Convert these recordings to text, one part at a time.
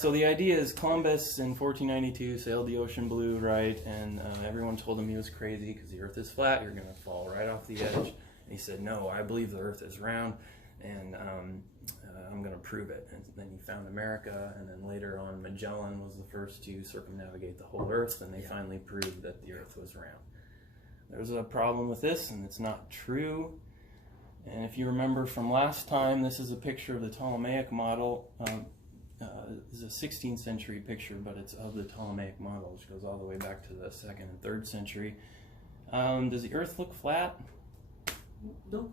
So the idea is Columbus in 1492 sailed the ocean blue, right? And everyone told him he was crazy because the earth is flat, you're going to fall right off the edge. And he said, no, I believe the earth is round, and I'm going to prove it. And then he found America, and then later on Magellan was the first to circumnavigate the whole earth, and they finally proved that the earth was round. There's a problem with this, and it's not true. And if you remember from last time, this is a picture of the Ptolemaic model. This is a 16th century picture, but it's of the Ptolemaic model, which goes all the way back to the 2nd and 3rd century. Does the earth look flat? No.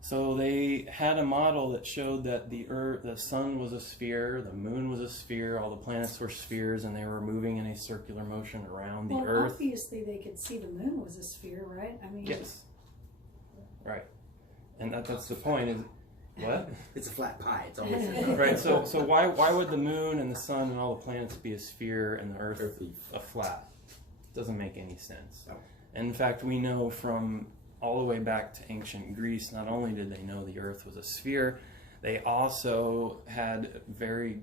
So they had a model that showed that the sun was a sphere, the moon was a sphere, all the planets were spheres, and they were moving in a circular motion around the earth. Well, obviously they could see the moon was a sphere, right? I mean, yes. Right. And that's the point. Is what? It's a flat pie. It's always right. So why would the moon and the sun and all the planets be a sphere and the earth a flat? Doesn't make any sense. No. And in fact, we know from all the way back to ancient Greece, not only did they know the earth was a sphere, they also had very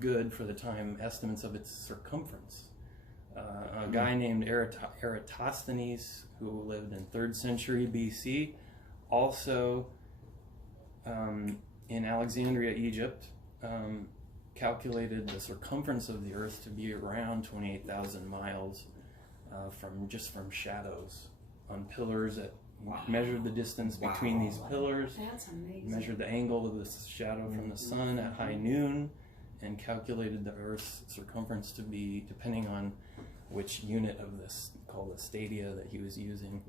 good, for the time, estimates of its circumference. A guy named Eratosthenes, who lived in 3rd century BC, also in Alexandria, Egypt, calculated the circumference of the earth to be around 28,000 miles from shadows on pillars that measured the distance between these pillars. That's amazing. Measured the angle of the shadow from the sun at high noon, and calculated the Earth's circumference to be, depending on which unit of this, called the stadia that he was using,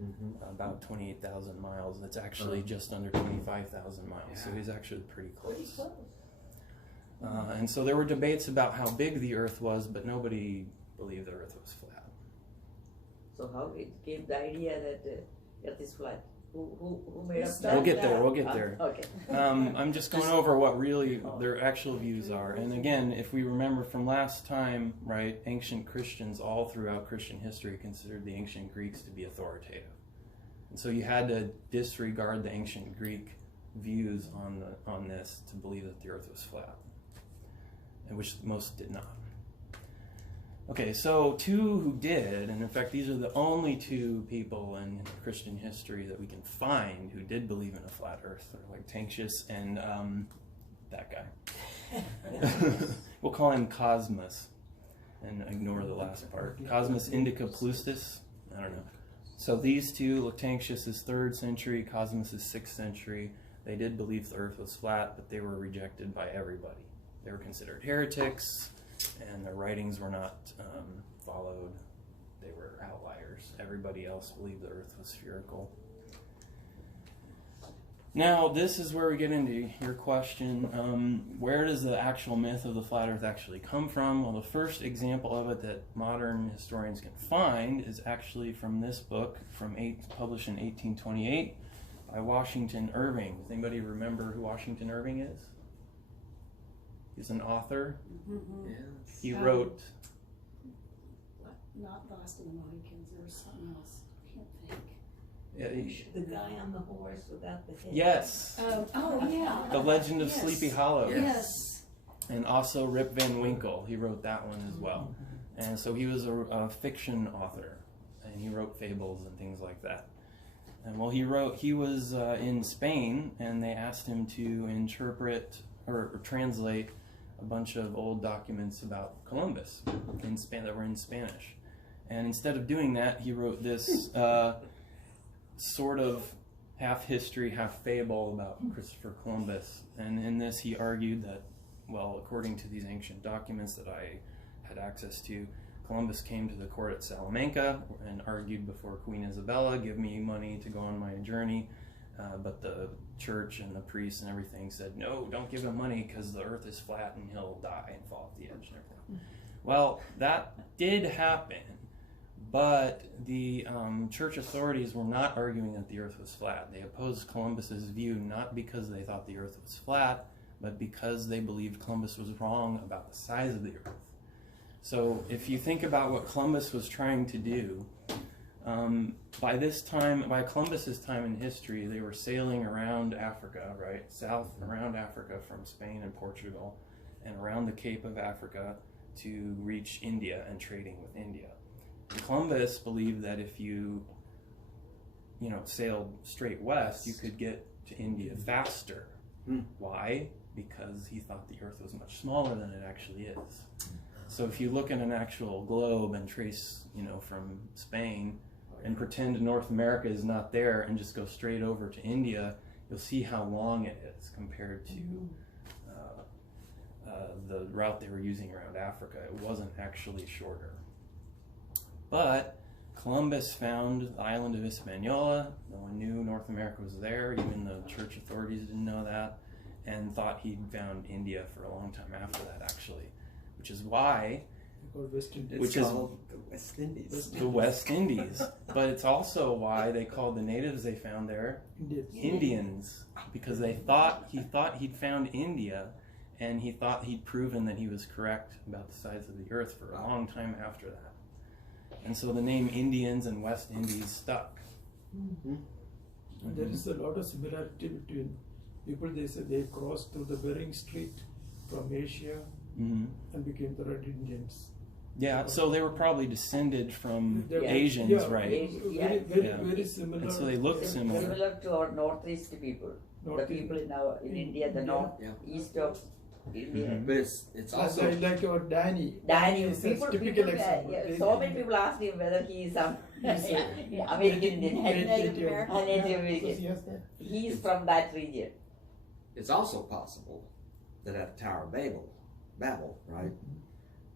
about 28,000 miles. That's actually just under 25,000 miles, so he's actually pretty close. And so there were debates about how big the Earth was, but nobody believed the Earth was flat. So how it came the idea that Earth is flat? Who made up that? We'll get there. Okay. I'm just going over what really their actual views are. And again, if we remember from last time, right, ancient Christians all throughout Christian history considered the ancient Greeks to be authoritative. And so you had to disregard the ancient Greek views on this to believe that the earth was flat, and which most did not. Okay, so two who did, and in fact these are the only two people in Christian history that we can find who did believe in a flat earth. They're like Tanxius and that guy. We'll call him Cosmas and ignore the last part. Cosmas Indica Plustus, I don't know. So these two, Lactantius is 3rd century, Cosmas is 6th century. They did believe the earth was flat, but they were rejected by everybody. They were considered heretics, and their writings were not followed. They were outliers. Everybody else believed the earth was spherical. Now, this is where we get into your question. Where does the actual myth of the flat earth actually come from? Well, the first example of it that modern historians can find is actually from this book, published in 1828 by Washington Irving. Does anybody remember who Washington Irving is? He's an author. Yes. He wrote... Not Lost in the Mohicans, there was something else. I can't think. Yeah, The guy on the horse without the head. yes. Oh, yeah. The Legend of Yes. Sleepy Hollow. Yes. And also Rip Van Winkle. He wrote that one as well. And so he was a fiction author, and he wrote fables and things like that. And well, he was in Spain, and they asked him to interpret or translate a bunch of old documents about Columbus that were in Spanish. And instead of doing that, he wrote this sort of half history, half fable about Christopher Columbus. And in this, he argued that, well, according to these ancient documents that I had access to, Columbus came to the court at Salamanca and argued before Queen Isabella, give me money to go on my journey. But the church and the priests and everything said, no, don't give him money because the earth is flat and he'll die and fall off the edge and everything. Well, that did happen, but the church authorities were not arguing that the earth was flat. They opposed Columbus's view not because they thought the earth was flat, but because they believed Columbus was wrong about the size of the earth. So if you think about what Columbus was trying to do, by Columbus's time in history, they were sailing around Africa, right, south around Africa from Spain and Portugal, and around the Cape of Africa to reach India and trading with India. And Columbus believed that if you sailed straight west, you could get to India faster. Why? Because he thought the Earth was much smaller than it actually is. So if you look at an actual globe and trace, from Spain and pretend North America is not there and just go straight over to India, you'll see how long it is compared to the route they were using around Africa. It wasn't actually shorter. But Columbus found the island of Hispaniola. No one knew North America was there. Even the church authorities didn't know that, and thought he'd found India for a long time after that, actually, which is why It's called the West Indies. The West Indies. But it's also why they called the natives they found there Indians, because he thought he'd found India, and he thought he'd proven that he was correct about the size of the Earth for a long time after that. And so the name Indians and West Indies stuck. There is a lot of similarity between people. They say they crossed through the Bering Strait from Asia and became the Red Indians. Yeah, so they were probably descended from Asians, Yeah, right? Very similar. And so they look similar. Similar to our northeast people. The people in India, the northeast of India. But it's also like your Danny. Danny, is a people, typical example. so many people ask him whether he is some American Indian, Native American. Native American. He is from that region. it's also possible that at the Tower of Babel, right?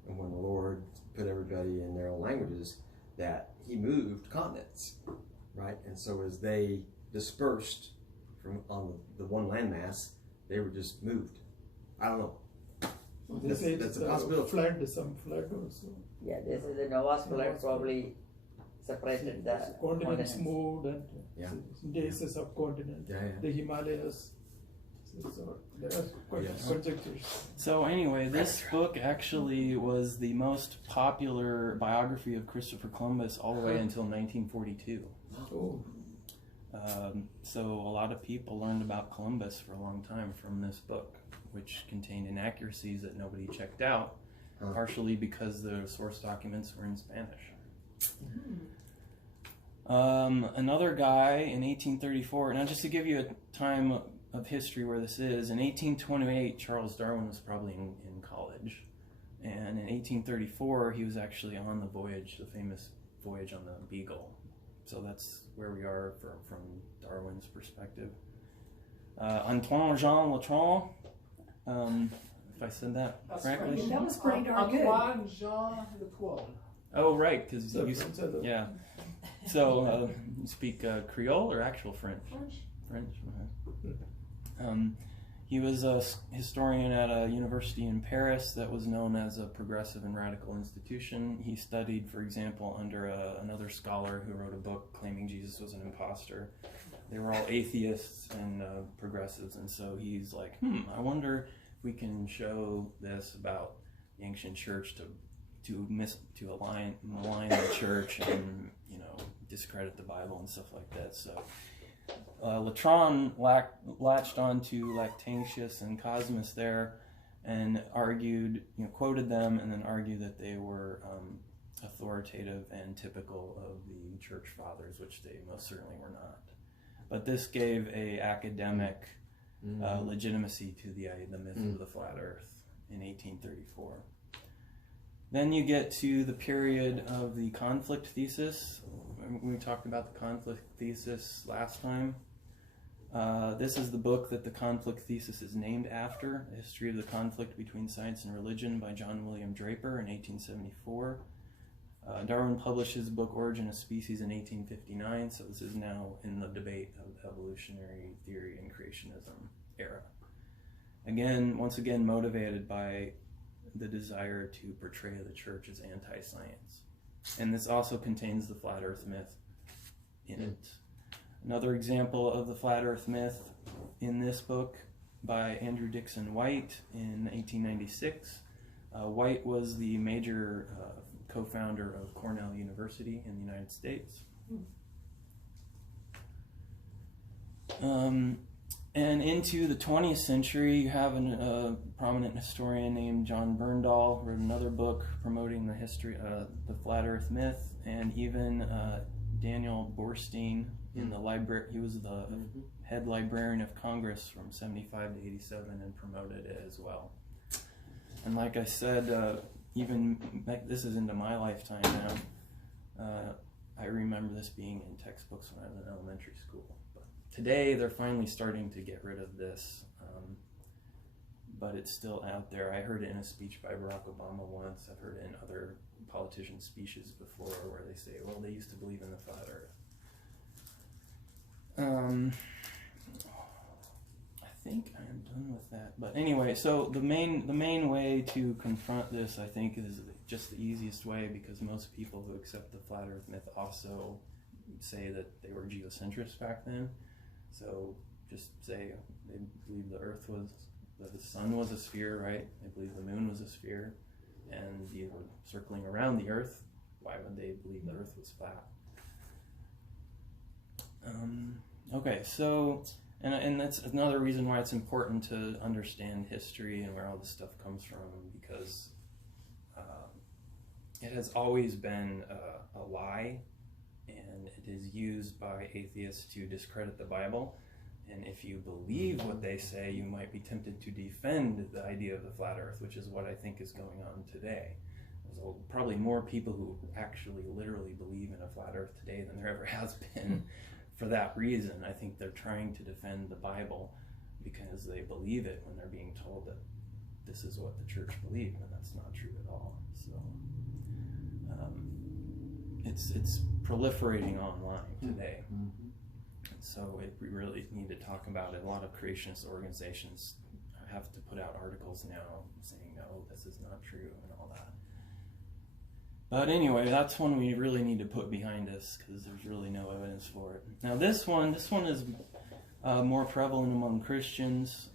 And when the Lord put everybody in their own languages, that he moved continents, right? And so as they dispersed from on the one landmass, they were just moved. I don't know. They say That's it's a possibility. some flood also. Yeah, this is the Noah's flood probably separated the Continents continents. moved, and Yeah. India is a subcontinent. Yeah, yeah. The Himalayas. So there are quite Yes. conjectures. So anyway, this book actually was the most popular biography of Christopher Columbus all the way until 1942. Oh, So a lot of people learned about Columbus for a long time from this book, which contained inaccuracies that nobody checked out, partially because the source documents were in Spanish. Another guy in 1834, now just to give you a time of history where this is, in 1828 Charles Darwin was probably in college, and in 1834 he was actually on the voyage, the famous voyage on the Beagle. So that's where we are from Darwin's perspective. Antoine Jean Latran, if I said that correctly. That was pretty darn good. Antoine Jean Latran. Oh right, because so you French are the- yeah. So you speak Creole or actual French? French. He was a historian at a university in Paris that was known as a progressive and radical institution. He studied, for example, under another scholar who wrote a book claiming Jesus was an imposter. They were all atheists and progressives, and so he's like, I wonder if we can show this about the ancient church to malign the church and discredit the Bible and stuff like that. So Latran latched onto Lactantius and Cosmas there and argued, quoted them and then argued that they were authoritative and typical of the church fathers, which they most certainly were not. But this gave a academic legitimacy to the myth of the flat earth in 1834. Then you get to the period of the conflict thesis. We talked about the conflict thesis last time. This is the book that the conflict thesis is named after, The History of the Conflict Between Science and Religion by John William Draper in 1874. Darwin published his book Origin of Species in 1859, so this is now in the debate of evolutionary theory and creationism era. Once again motivated by the desire to portray the church as anti-science. And this also contains the flat earth myth in it. Another example of the flat earth myth in this book by Andrew Dixon White in 1896. White was the major co-founder of Cornell University in the United States. And into the 20th century, you have a prominent historian named John Berndahl, wrote another book promoting the history, the flat Earth myth, and even Daniel Borstein in the library. He was the head librarian of Congress from 75 to 87 and promoted it as well. And like I said, even this is into my lifetime now. I remember this being in textbooks when I was in elementary school. But today, they're finally starting to get rid of this, but it's still out there. I heard it in a speech by Barack Obama once. I've heard it in other politicians' speeches before where they say, well, they used to believe in the flat Earth. I think I am done with that. But anyway, so the main way to confront this, I think, is just the easiest way, because most people who accept the flat Earth myth also say that they were geocentrists back then. So just say they believe the sun was a sphere, right? They believe the moon was a sphere, and you were circling around the Earth. Why would they believe the Earth was flat? Okay, so, and that's another reason why it's important to understand history and where all this stuff comes from, because it has always been a lie, and it is used by atheists to discredit the Bible. And if you believe what they say, you might be tempted to defend the idea of the flat Earth, which is what I think is going on today. There's probably more people who actually literally believe in a flat Earth today than there ever has been. For that reason, I think they're trying to defend the Bible because they believe it when they're being told that this is what the church believed, and that's not true at all. So it's proliferating online today. So we really need to talk about it. A lot of creationist organizations have to put out articles now saying, no, this is not true and all that. But anyway, that's one we really need to put behind us, because there's really no evidence for it. Now this one is more prevalent among Christians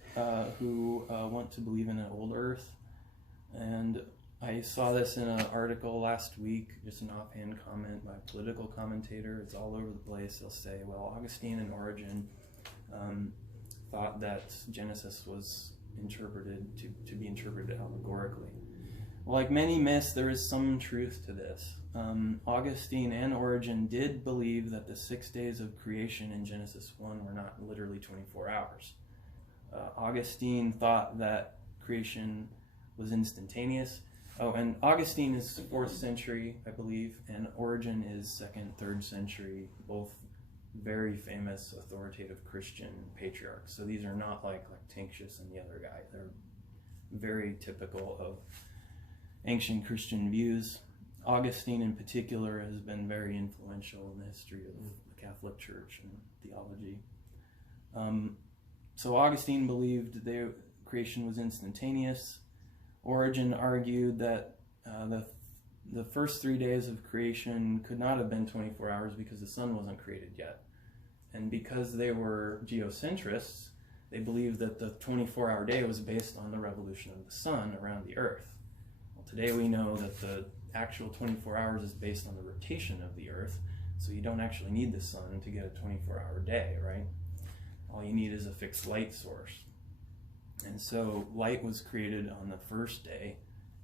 who want to believe in an old Earth. And I saw this in an article last week, just an offhand comment by a political commentator. It's all over the place. They'll say, well, Augustine and Origen thought that Genesis was interpreted to be interpreted allegorically. Well, like many myths, there is some truth to this. Augustine and Origen did believe that the 6 days of creation in Genesis 1 were not literally 24 hours. Augustine thought that creation was instantaneous. Oh, and Augustine is 4th century, I believe, and Origen is 2nd, 3rd century, both very famous authoritative Christian patriarchs. So these are not like Lactantius and the other guy. They're very typical of ancient Christian views. Augustine in particular has been very influential in the history of the Catholic Church and theology. So Augustine believed creation was instantaneous. Origen argued that the first 3 days of creation could not have been 24 hours because the sun wasn't created yet. And because they were geocentrists, they believed that the 24-hour day was based on the revolution of the sun around the Earth. Well, today we know that the actual 24 hours is based on the rotation of the Earth, so you don't actually need the sun to get a 24-hour day, right? All you need is a fixed light source. And so light was created on the first day,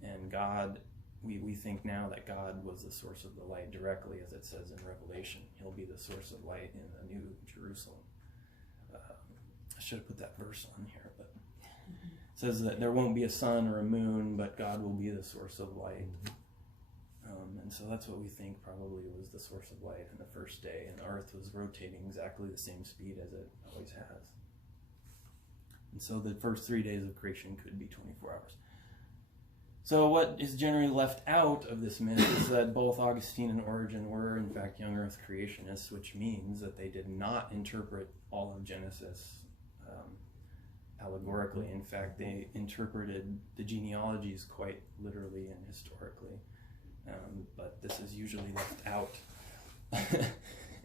and God, we think now that God was the source of the light directly, as it says in Revelation. He'll be the source of light in the New Jerusalem. I should have put that verse on here, but it says that there won't be a sun or a moon, but God will be the source of light. And so that's what we think probably was the source of light in the first day, and the Earth was rotating exactly the same speed as it always has. And so the first 3 days of creation could be 24 hours. So what is generally left out of this myth is that both Augustine and Origen were in fact young Earth creationists, which means that they did not interpret all of Genesis allegorically. In fact, they interpreted the genealogies quite literally and historically. But this is usually left out.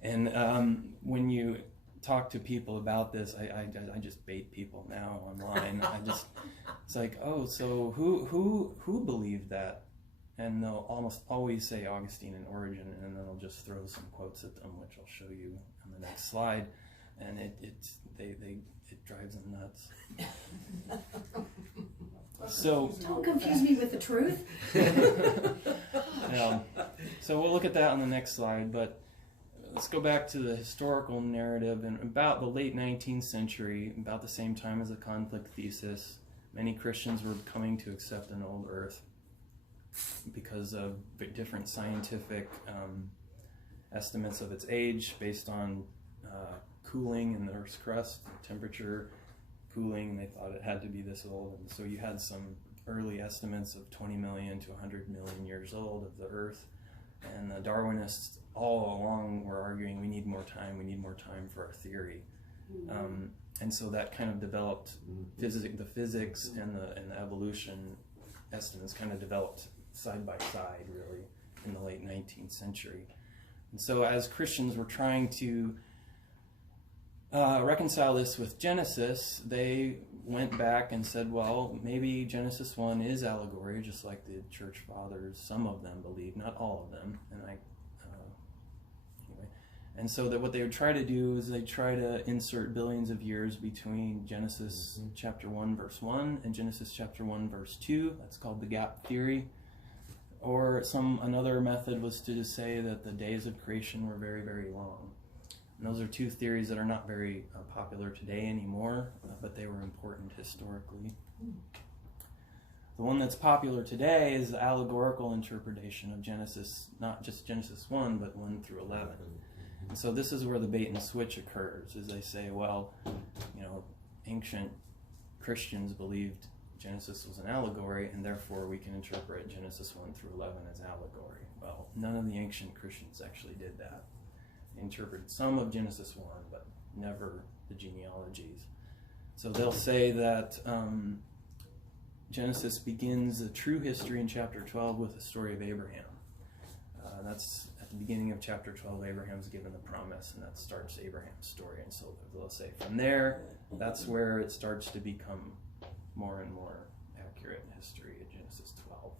And when you talk to people about this, I just bait people now online. It's like, oh, so who believed that? And they'll almost always say Augustine and Origen, and then I'll just throw some quotes at them, which I'll show you on the next slide. and it drives them nuts. So Don't confuse me with the truth. So we'll look at that on the next slide, but let's go back to the historical narrative. In about the late 19th century, about the same time as the conflict thesis, many Christians were coming to accept an old earth because of different scientific estimates of its age based on cooling in the Earth's crust, temperature, cooling. They thought it had to be this old. And so you had some early estimates of 20 million to 100 million years old of the Earth. And the Darwinists all along were arguing we need more time for our theory. And so that kind of developed the physics and the evolution estimates kind of developed side by side, really, in the late 19th century. And so as Christians were trying to reconcile this with Genesis, they went back and said, well, maybe Genesis 1 is allegory, just like the church fathers, some of them believe, not all of them. And And so that what they would try to do is they try to insert billions of years between Genesis chapter 1 verse 1 and Genesis chapter 1 verse 2. That's called the gap theory. Or another method was to just say that the days of creation were very, very long. And those are two theories that are not very popular today anymore, but they were important historically. The one that's popular today is the allegorical interpretation of Genesis, not just Genesis 1, but 1 through 11. And so this is where the bait and switch occurs, is they say, well, ancient Christians believed Genesis was an allegory, and therefore we can interpret Genesis 1 through 11 as allegory. Well, none of the ancient Christians actually did that. They interpreted some of Genesis 1, but never the genealogies. So they'll say that Genesis begins the true history in chapter 12 with the story of Abraham. That's at the beginning of chapter 12, Abraham's given the promise, and that starts Abraham's story. And so they'll say from there, that's where it starts to become more and more accurate history in Genesis 12.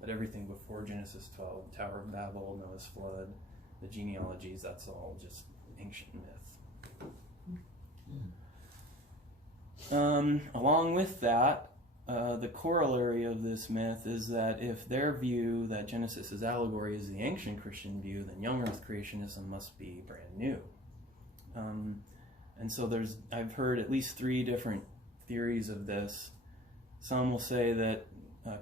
But everything before Genesis 12, Tower of Babel, Noah's flood, the genealogies, that's all just ancient myth. Along with that, the corollary of this myth is that if their view that Genesis is allegory is the ancient Christian view, then young earth creationism must be brand new. And so I've heard at least 3 different theories of this. Some will say that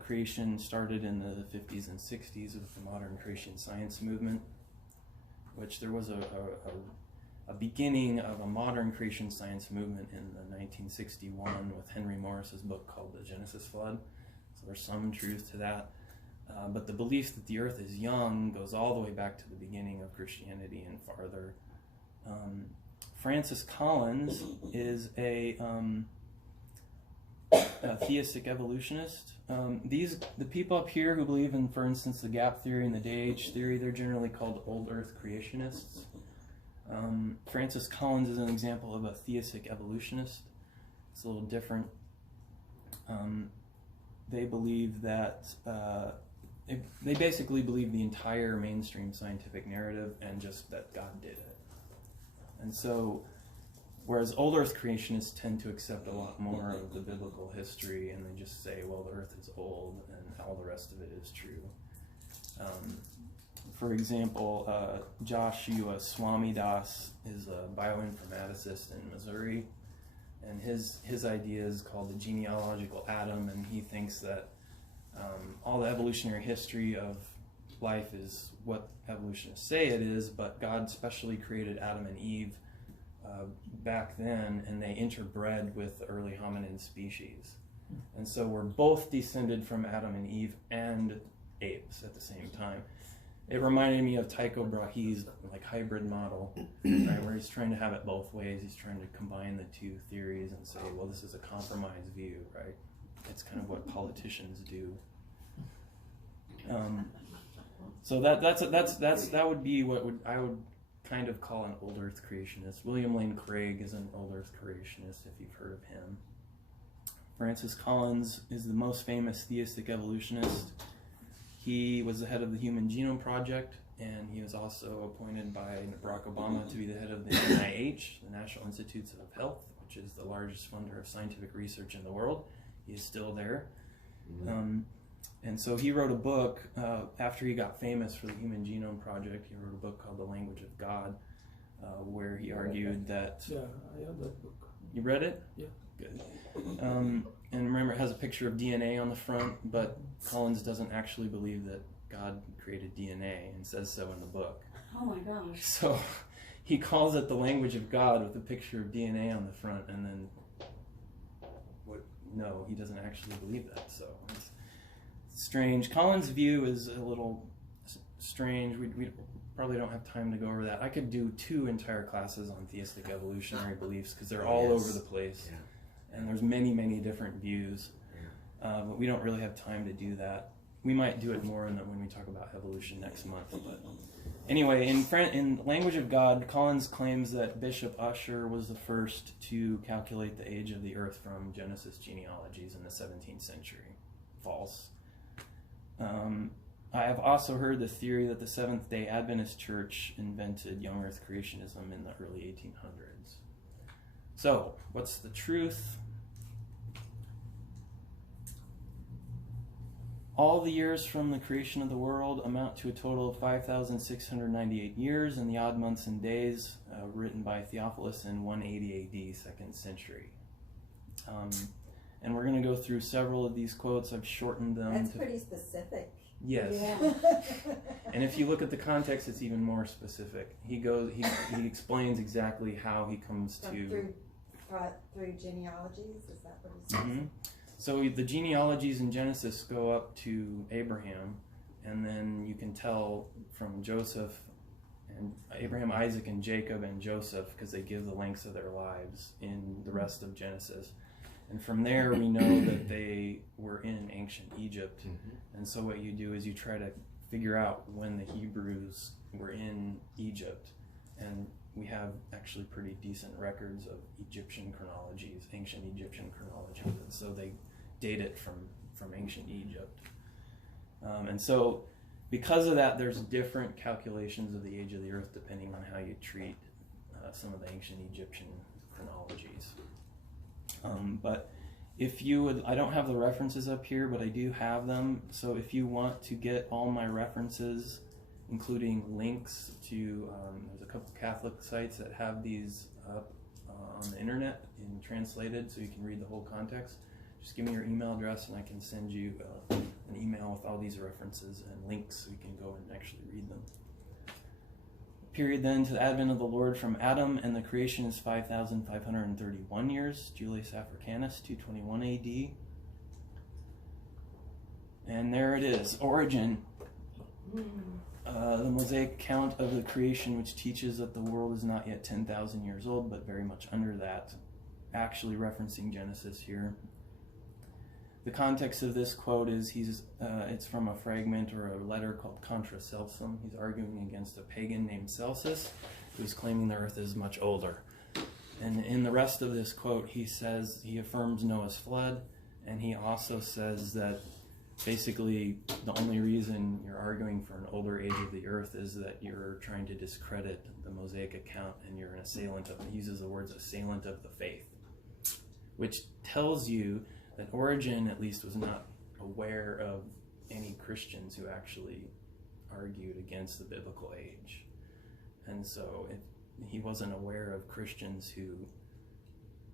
creation started in the 50s and 60s with the modern creation science movement, which there was a beginning of a modern creation science movement in the 1961 with Henry Morris's book called The Genesis Flood. So there's some truth to that. But the belief that the earth is young goes all the way back to the beginning of Christianity and farther. Francis Collins is a theistic evolutionist. The people up here who believe in, for instance, the gap theory and the day-age theory, they're generally called old earth creationists. Francis Collins is an example of a theistic evolutionist. It's a little different. They believe that they basically believe the entire mainstream scientific narrative and just that God did it. And so, whereas old earth creationists tend to accept a lot more of the biblical history, and they just say, well, the earth is old and all the rest of it is true. For example, Joshua Swamidas is a bioinformaticist in Missouri, and his idea is called the genealogical atom, and he thinks that all the evolutionary history of life is what evolutionists say it is, but God specially created Adam and Eve back then, and they interbred with the early hominin species. And so we're both descended from Adam and Eve and apes at the same time. It reminded me of Tycho Brahe's hybrid model, right, where he's trying to have it both ways. He's trying to combine the two theories and say, well, this is a compromise view, right? It's kind of what politicians do. So that would be what I would kind of call an old earth creationist. William Lane Craig is an old earth creationist, if you've heard of him. Francis Collins is the most famous theistic evolutionist. He was the head of the Human Genome Project, and he was also appointed by Barack Obama to be the head of the NIH, the National Institutes of Health, which is the largest funder of scientific research in the world. He is still there. And so he wrote a book after he got famous for the Human Genome Project. He wrote a book called The Language of God, where he argued that... Yeah, I have that book. You read it? Yeah. Good. And remember, it has a picture of DNA on the front, but Collins doesn't actually believe that God created DNA and says so in the book. Oh my gosh. So he calls it The Language of God with a picture of DNA on the front, and then no, he doesn't actually believe that. So it's strange. Collins' view is a little strange. We probably don't have time to go over that. I could do 2 entire classes on theistic evolutionary beliefs because they're all over the place. Yeah. And there's many, many different views. But we don't really have time to do that. We might do it more when we talk about evolution next month. But anyway, in Language of God, Collins claims that Bishop Ussher was the first to calculate the age of the earth from Genesis genealogies in the 17th century. False. I have also heard the theory that the Seventh-day Adventist Church invented young earth creationism in the early 1800s. So, what's the truth? All the years from the creation of the world amount to a total of 5,698 years, and the odd months and days written by Theophilus in 180 AD, 2nd century. And we're going to go through several of these quotes. I've shortened them. That's pretty specific. Yes. Yeah. And if you look at the context, it's even more specific. He explains exactly how he comes to... Through genealogies, is that what he says? Mm-hmm. So the genealogies in Genesis go up to Abraham, and then you can tell from Joseph and Abraham, Isaac, and Jacob and Joseph, because they give the lengths of their lives in the rest of Genesis. And from there, we know that they were in ancient Egypt. And so what you do is you try to figure out when the Hebrews were in Egypt. And we have actually pretty decent records of Egyptian chronologies, ancient Egyptian chronologies. And so they date it from ancient Egypt. And so because of that, there's different calculations of the age of the earth depending on how you treat some of the ancient Egyptian chronologies. But if you would, I don't have the references up here, but I do have them. So if you want to get all my references, including links to, there's a couple Catholic sites that have these up on the internet and translated so you can read the whole context. Just give me your email address and I can send you an email with all these references and links so you can go and actually read them. Period then to the advent of the Lord from Adam and the creation is 5,531 years, Julius Africanus, 221 AD. And there it is, Origin. The Mosaic account of the creation, which teaches that the world is not yet 10,000 years old, but very much under that, actually referencing Genesis here. The context of this quote is it's from a fragment or a letter called Contra Celsum. He's arguing against a pagan named Celsus, who's claiming the earth is much older. And in the rest of this quote, he affirms Noah's flood, and he also says that basically the only reason you're arguing for an older age of the earth is that you're trying to discredit the Mosaic account and you're an assailant of, he uses the words assailant of the faith, which tells you that Origen at least was not aware of any Christians who actually argued against the biblical age. And so he wasn't aware of Christians who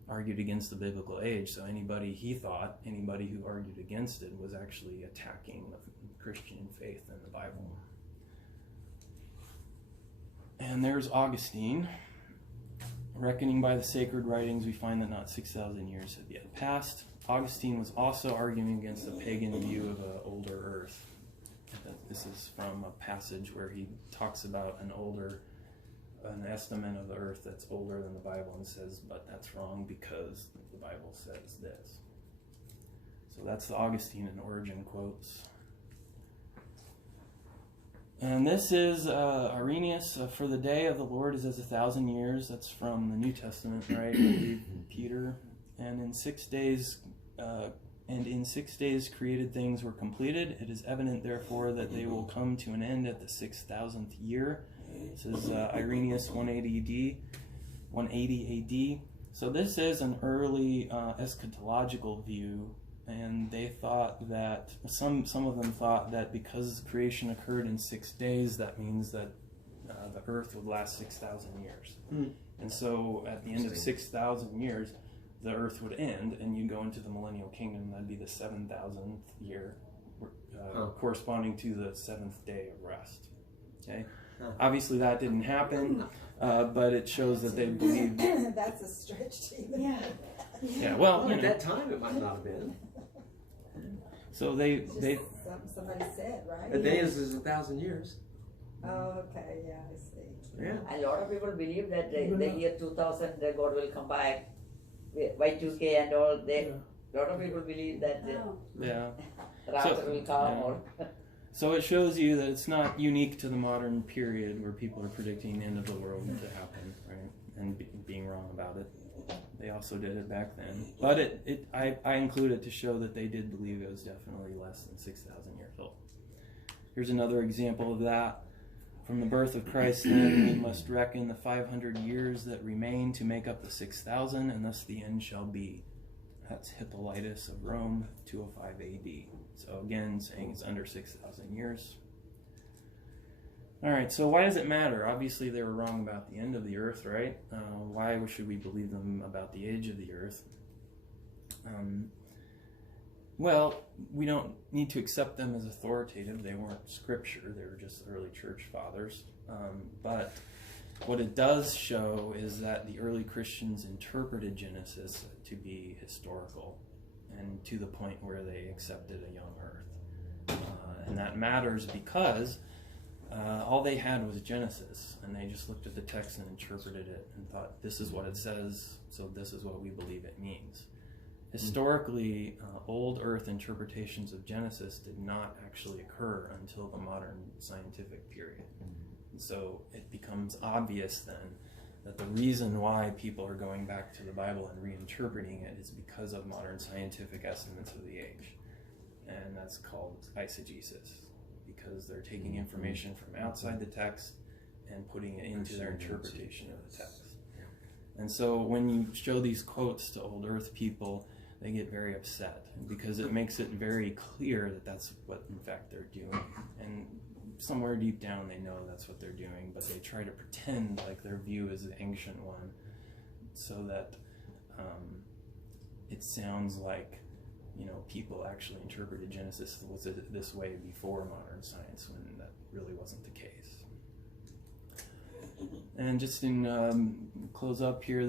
argued against the biblical age, so anybody who argued against it was actually attacking the Christian faith in the Bible. And there's Augustine. Reckoning by the sacred writings, we find that not 6,000 years have yet passed. Augustine was also arguing against the pagan view of an older earth. This is from a passage where he talks about an estimate of the earth that's older than the Bible and says, but that's wrong because the Bible says this. So that's the Augustine and Origen quotes. And this is Irenaeus, for the day of the Lord is as 1,000 years. That's from the New Testament, right? I believe Peter. And in 6 days, and in 6 days created things were completed. It is evident, therefore, that they will come to an end at the 6,000th year. This is Irenaeus 180 AD. So this is an early eschatological view, and they thought that, some of them thought that because creation occurred in 6 days, that means that the earth would last 6,000 years. And so at the end of 6,000 years, the earth would end, and you go into the millennial kingdom. That'd be the 7,000th year, corresponding to the 7th day of rest. Okay, obviously that didn't happen, but it shows that they believed. That's a stretch to even. Yeah. Yeah, well, at that time it might not have been. So they Something somebody said, right? A day is 1,000 years. Oh, okay, yeah, I see. Yeah. A lot of people believe that the year 2000 God will come back, Y2K and all. A lot of people believe that Oh. Yeah. rapture will come. yeah. Or So it shows you that it's not unique to the modern period where people are predicting the end of the world to happen, right? And being wrong about it. They also did it back then. But I include it to show that they did believe it was definitely less than 6,000 years old. Here's another example of that. From the birth of Christ, then, we must reckon the 500 years that remain to make up the 6,000, and thus the end shall be. That's Hippolytus of Rome, 205 AD. So again, saying it's under 6,000 years. All right, so why does it matter? Obviously, they were wrong about the end of the earth, right? Why should we believe them about the age of the earth? Well, we don't need to accept them as authoritative. They weren't scripture. They were just early church fathers. But what it does show is that the early Christians interpreted Genesis to be historical, and to the point where they accepted a young earth. And that matters because all they had was Genesis, and they just looked at the text and interpreted it and thought, this is what it says, so this is what we believe it means. Historically, old earth interpretations of Genesis did not actually occur until the modern scientific period. And so it becomes obvious then that the reason why people are going back to the Bible and reinterpreting it is because of modern scientific estimates of the age. And that's called eisegesis, because they're taking information from outside the text and putting it into their interpretation of the text. And so when you show these quotes to old earth people, they get very upset because it makes it very clear that that's what in fact they're doing. And somewhere deep down they know that's what they're doing, but they try to pretend like their view is the ancient one so that it sounds like, you know, people actually interpreted Genesis this way before modern science, when that really wasn't the case. And just in close up here,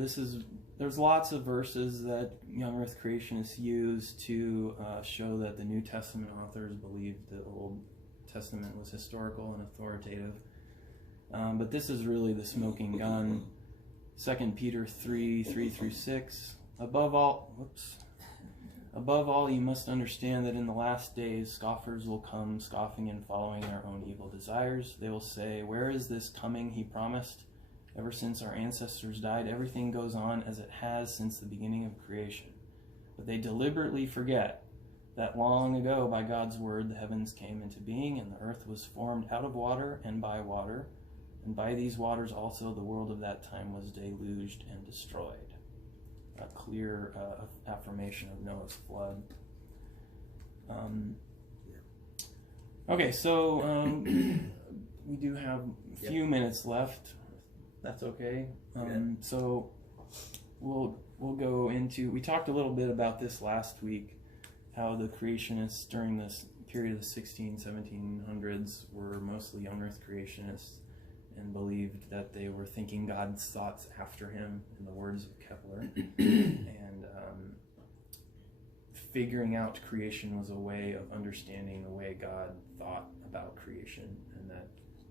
there's lots of verses that young earth creationists use to show that the New Testament authors believed the Old Testament was historical and authoritative. But this is really the smoking gun. 2 Peter 3:3-6. Above all, you must understand that in the last days scoffers will come, scoffing and following their own evil desires. They will say, where is this coming he promised? Ever since our ancestors died, everything goes on as it has since the beginning of creation. But they deliberately forget that long ago, by God's word, the heavens came into being, and the earth was formed out of water and by water. And by these waters also the world of that time was deluged and destroyed. A clear affirmation of Noah's flood. Okay, so we do have a few minutes left. That's okay. So we'll go into. We talked a little bit about this last week, how the creationists during this period of the 1700s were mostly young earth creationists and believed that they were thinking God's thoughts after him, in the words of Kepler. And figuring out creation was a way of understanding the way God thought about creation, and that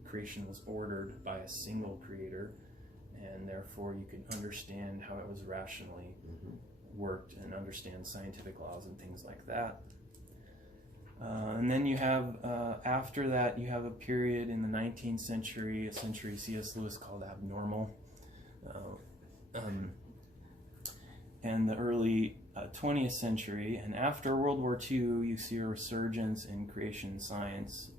creation was ordered by a single creator, and therefore you could understand how it was rationally worked and understand scientific laws and things like that. And then you have, after that, you have a period in the 19th century, a century C.S. Lewis called abnormal. and the early 20th century. And after World War II, you see a resurgence in creation science,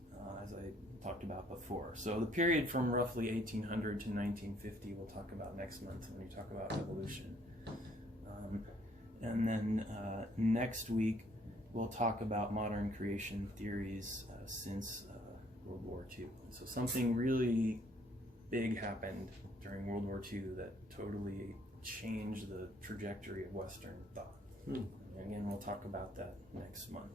as I talked about before. So the period from roughly 1800 to 1950 we'll talk about next month when we talk about evolution. And then next week we'll talk about modern creation theories since World War II. So something really big happened during World War II that totally changed the trajectory of Western thought. And again, we'll talk about that next month.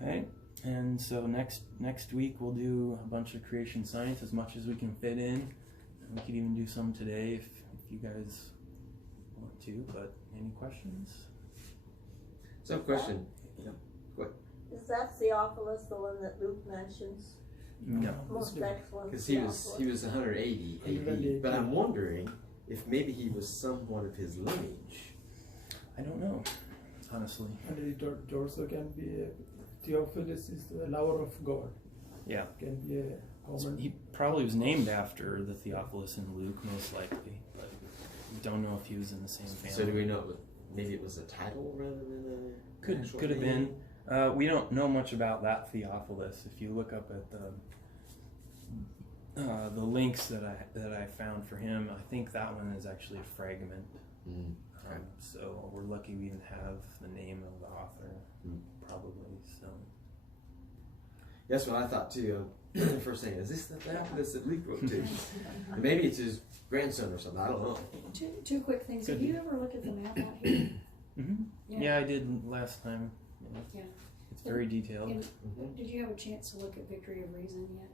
Okay, and so next week we'll do a bunch of creation science, as much as we can fit in. We could even do some today if you guys want to, but any questions? So, question. Is that Theophilus the one that Luke mentions? No. Most excellent. Because he was 180 AD, but I'm wondering if maybe he was somewhat of his lineage. I don't know, honestly. And it also can be Theophilus is the lover of God. Yeah. Can be a common. He probably was named after the Theophilus in Luke, most likely, but we don't know if he was in the same family. So do we know maybe it was a title rather than a Could have been. We don't know much about that Theophilus. If you look up at the links that I found for him, I think that one is actually a fragment. Okay. So we're lucky we even have the name of the author, probably. So That's what I thought too. The first thing is this the Theophilus that Luke wrote to? And maybe it's his grandson or something. I don't know. Two quick things. Could Have you be. ever looked at the map out here? yeah, I did last time. Yeah. It's very detailed. And did you have a chance to look at Victory of Reason yet?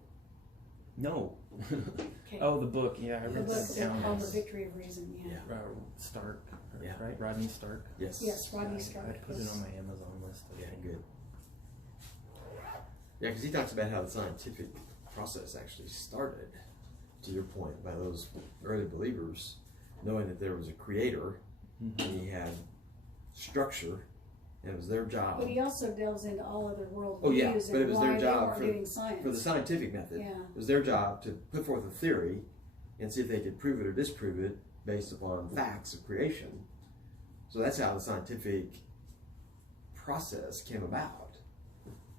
No. Okay. Oh, the book. Yeah, I The read book that down. called The Victory of Reason. Yeah. Stark, Yeah. right? Rodney Stark. Yes. Yes, Rodney Stark. I put it on my Amazon list. I Yeah, think. good. Yeah, because he talks about how the scientific process actually started, to your point, by those early believers knowing that there was a creator and he had structure and it was their job. But he also delves into all other world Oh yeah, views but it and was why their they job weren't doing science. for the scientific method. Yeah. It was their job to put forth a theory and see if they could prove it or disprove it based upon facts of creation. So that's how the scientific process came about.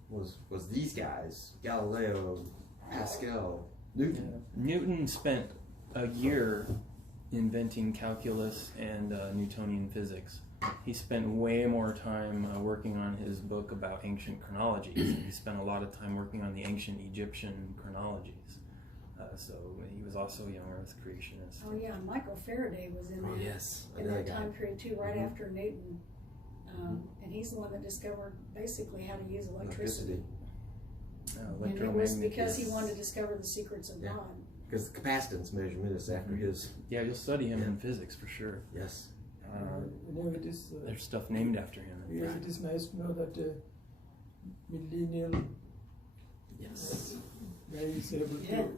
Was these guys, Galileo, Pascal, Newton. Yeah. Newton spent a year inventing calculus and Newtonian physics. He spent way more time working on his book about ancient chronologies. He spent a lot of time working on the ancient Egyptian chronologies. So he was also a young Earth creationist. Oh yeah, Michael Faraday was in Oh that, yes, in another that guy. time period too, right after Newton. And he's the one that discovered basically how to use electricity. And it was because he wanted to discover the secrets of Yeah. God. Because the capacitance measurement is after his. Yeah, you'll study him in physics for sure. Yes. It is. There's stuff named after him. Yes, it is nice to know that millennial Yes. guy is able Yeah. to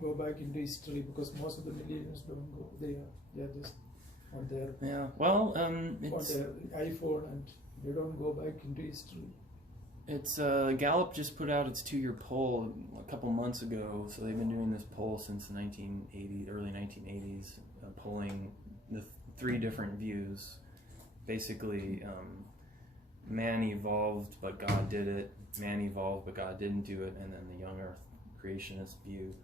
go back into history, because most of the millennials don't go. They are just on their Yeah. Well, on it's their iPhone, and they don't go back into history. It's Gallup just put out its 2-year poll a couple months ago. So they've been doing this poll since the early 1980s, polling the 3 different views. Basically, man evolved, but God did it. Man evolved, but God didn't do it. And then the young Earth creationist view.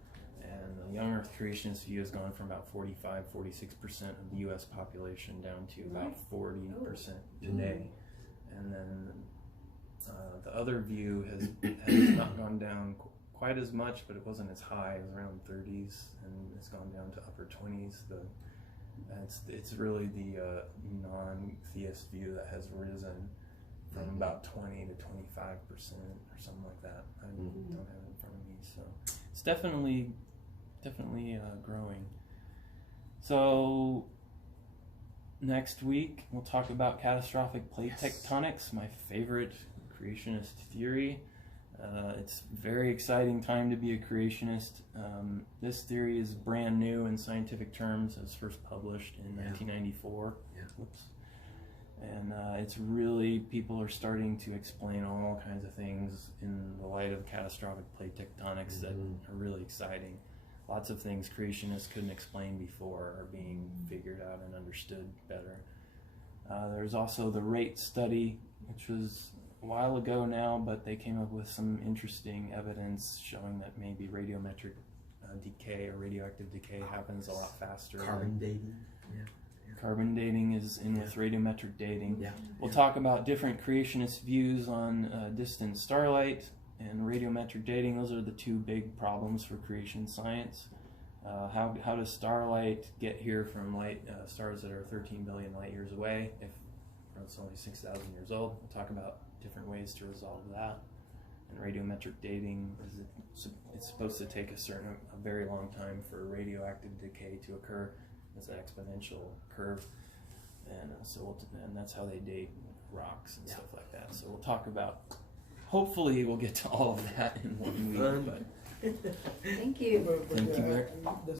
And the young Earth creationist view has gone from about 45-46% of the U.S. population down to about 40% today. And then the other view has not gone down quite as much, but it wasn't as high. It was around 30s, and it's gone down to upper 20s. It's really the non-theist view that has risen from about 20 to 25% or something like that. I don't have it in front of me, so it's definitely growing. So next week we'll talk about catastrophic plate tectonics, my favorite creationist theory. It's a very exciting time to be a creationist. This theory is brand new in scientific terms. It was first published in 1994. Yeah. Whoops. And it's really, people are starting to explain all kinds of things in the light of catastrophic plate tectonics that are really exciting. lots of things creationists couldn't explain before are being figured out and understood better. There's also the rate study, which was a while ago now, but they came up with some interesting evidence showing that maybe radiometric decay or radioactive decay happens a lot faster. Carbon dating. Yeah. Carbon dating is in with radiometric dating. Yeah. We'll talk about different creationist views on distant starlight and radiometric dating. Those are the two big problems for creation science. How does starlight get here from stars that are 13 billion light years away if it's only 6,000 years old? We'll talk about different ways to resolve that. And radiometric dating, it's supposed to take a very long time for radioactive decay to occur. It's an exponential curve, and and that's how they date rocks and stuff like that. So we'll talk about. Hopefully, we'll get to all of that in 1 week. But Thank you. thank you very.